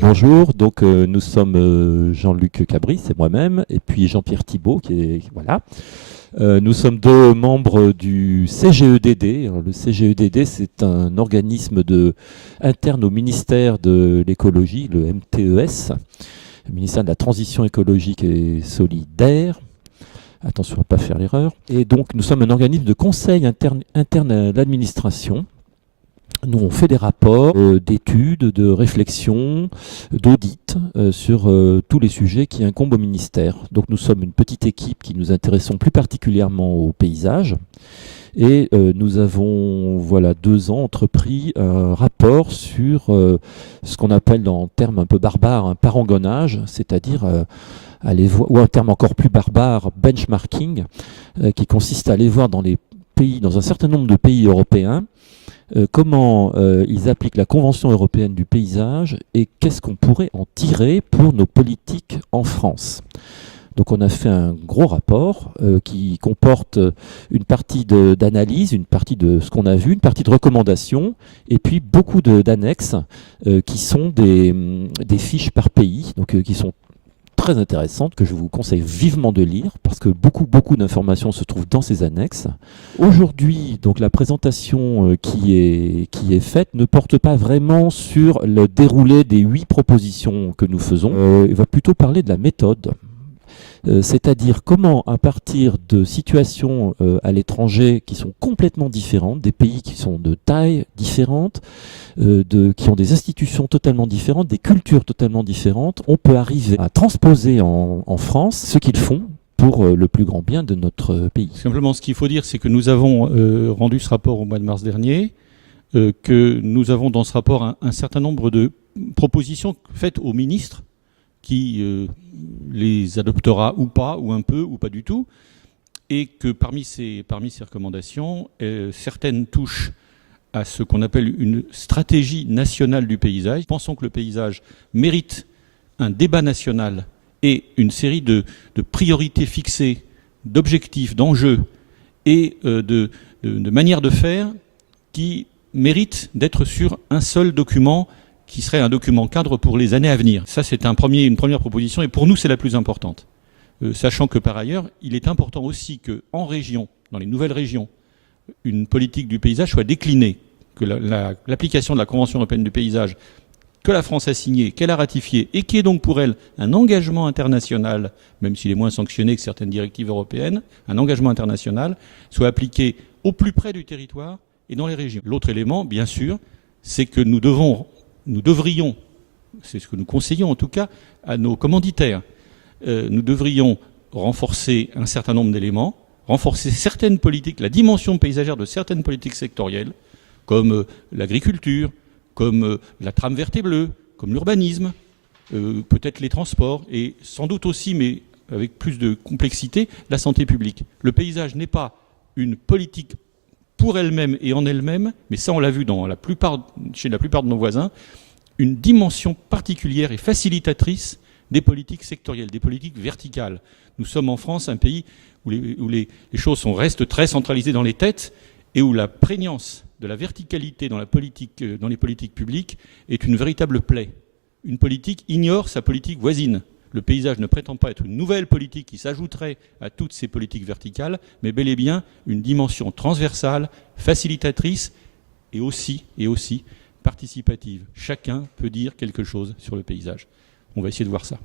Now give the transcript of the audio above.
Bonjour, donc nous sommes Jean-Luc Cabris, c'est moi-même, et puis Jean-Pierre Thibault, qui est voilà. Nous sommes deux membres du CGEDD. Alors, le CGEDD, c'est un organisme interne au ministère de l'écologie, le MTES, le ministère de la Transition écologique et solidaire. Attention à ne pas faire l'erreur. Et donc, nous sommes un organisme de conseil interne à l'administration. Nous, on fait des rapports d'études, de réflexions, d'audits sur tous les sujets qui incombent au ministère. Donc nous sommes une petite équipe qui nous intéressons plus particulièrement au paysage. Et nous avons, 2 ans, entrepris un rapport sur ce qu'on appelle, en termes un peu barbares, un parangonnage, c'est-à-dire aller voir, ou un terme encore plus barbare, benchmarking, qui consiste à aller voir dans un certain nombre de pays européens, comment ils appliquent la Convention européenne du paysage et qu'est-ce qu'on pourrait en tirer pour nos politiques en France. Donc on a fait un gros rapport qui comporte une partie d'analyse, une partie de ce qu'on a vu, une partie de recommandations et puis beaucoup d'annexes qui sont des fiches par pays, donc qui sont très intéressantes, que je vous conseille vivement de lire parce que beaucoup d'informations se trouvent dans ces annexes. Aujourd'hui, donc la présentation qui est faite ne porte pas vraiment sur le déroulé des 8 propositions que nous faisons. Il va plutôt parler de la méthode. C'est-à-dire comment, à partir de situations à l'étranger qui sont complètement différentes, des pays qui sont de taille différente, qui ont des institutions totalement différentes, des cultures totalement différentes, on peut arriver à transposer en France ce qu'ils font pour le plus grand bien de notre pays. Simplement, ce qu'il faut dire, c'est que nous avons rendu ce rapport au mois de mars dernier, que nous avons dans ce rapport un certain nombre de propositions faites aux ministres qui les adoptera ou pas, ou un peu, ou pas du tout, et que parmi ces recommandations, certaines touchent à ce qu'on appelle une stratégie nationale du paysage. Pensons que le paysage mérite un débat national et une série de priorités fixées, d'objectifs, d'enjeux et de manières de faire qui méritent d'être sur un seul document qui serait un document cadre pour les années à venir. Ça, c'est une première proposition, et pour nous, c'est la plus importante. Sachant que, par ailleurs, il est important aussi qu'en région, dans les nouvelles régions, une politique du paysage soit déclinée, que l'application de la Convention européenne du paysage, que la France a signée, qu'elle a ratifiée, et qui est donc pour elle un engagement international, même s'il est moins sanctionné que certaines directives européennes, un engagement international, soit appliqué au plus près du territoire et dans les régions. L'autre élément, bien sûr, c'est que nous devrions, c'est ce que nous conseillons en tout cas à nos commanditaires, nous devrions renforcer un certain nombre d'éléments, renforcer certaines politiques, la dimension paysagère de certaines politiques sectorielles, comme l'agriculture, comme la trame verte et bleue, comme l'urbanisme, peut-être les transports, et sans doute aussi, mais avec plus de complexité, la santé publique. Le paysage n'est pas une politique pour elle-même et en elle-même, mais ça on l'a vu chez la plupart de nos voisins, une dimension particulière et facilitatrice des politiques sectorielles, des politiques verticales. Nous sommes en France un pays où les choses restent très centralisées dans les têtes et où la prégnance de la verticalité dans les politiques publiques est une véritable plaie. Une politique ignore sa politique voisine. Le paysage ne prétend pas être une nouvelle politique qui s'ajouterait à toutes ces politiques verticales, mais bel et bien une dimension transversale, facilitatrice et aussi participative. Chacun peut dire quelque chose sur le paysage. On va essayer de voir ça.